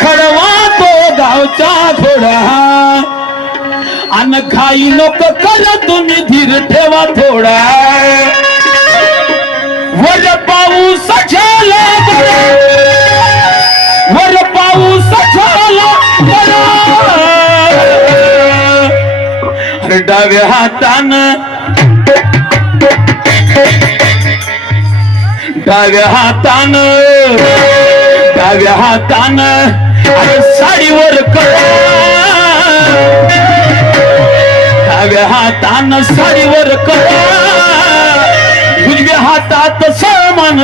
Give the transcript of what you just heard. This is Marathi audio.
खडवा तो गावचा थोडा अन खाई लोक करा तुम्ही धीर ठेवा थोडा वर पाऊस झाला वर पाऊस झाला अरे डाव्या हातानं डाव्या हातानं अरे साडीवर कळा डाव्या हातानं साडीवर कळा उजव्या हातात समान